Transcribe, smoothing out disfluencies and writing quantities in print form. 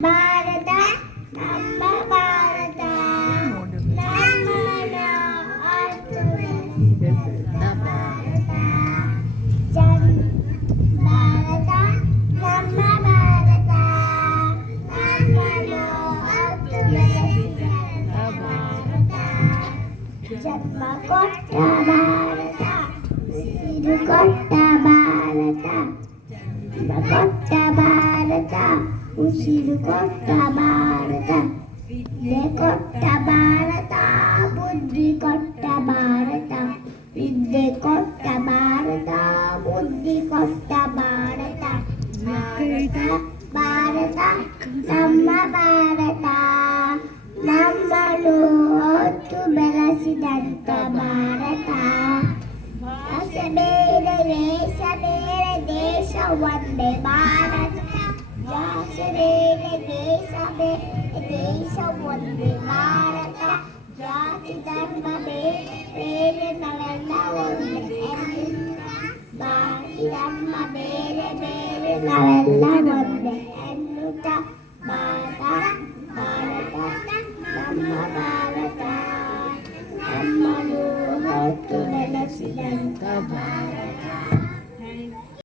ಭಾರತ ನಮ್ಮ ಭಾರತ ನಮ್ಮನ ಆತು ಬೆಳೆಸಿದ ಭಾರತ ಭಾರತ ನಮ್ಮ ಭಾರತ ನಮ್ಮನ ಆತು ಬೆಳೆಸಿದ ಭಾರತ ಜನ್ಮ ಕೊಟ್ಟ ಭಾರತ ಉಸಿರು ಕೊಟ್ಟ ಭಾರತ ಜನ್ಮ ಕೊಟ್ಟ ಭಾರತ ಉಸಿರು ಕೊಟ್ಟ ಭಾರತ ವಿದ್ಯೆ ಕೊಟ್ಟ ಭಾರತ ಬುದ್ಧಿ ಕೊಟ್ಟ ಭಾರತ ವಿದ್ಯೆ ಕೊಟ್ಟ ಭಾರತ ಬುದ್ಧಿ ಕೊಟ್ಟ ಭಾರತ ಭಾರತ ಭಾರತ ನಮ್ಮ ಭಾರತ ನಮ್ಮನ್ನು ಹೊತ್ತು ಬೆಳೆಸಿದಂತ ಭಾರತ ಭಾಷೆ ಬೇರೆ ದೇಶ ಒಂದೇ ಭಾರತ ಭಾಷೆ ಬೇರೆ ದೇಶ ಒಂದೇ ಭಾರತ ಜಾತಿ ಧರ್ಮ ಬೇರೆ ನಾವೆಲ್ಲ ಒಂದೇ ಜಾತಿ ಧರ್ಮ ಬೇರೆ ನಾವೆಲ್ಲ ಒಂದೇ ಎನ್ನುತ್ತ ಭಾರತ ಭಾರತ ನಮ್ಮ ಭಾರತ ನಮ್ಮನ್ನು ಹೊತ್ತು ಬೆಳೆಸಿದಂತ ಭಾರತ.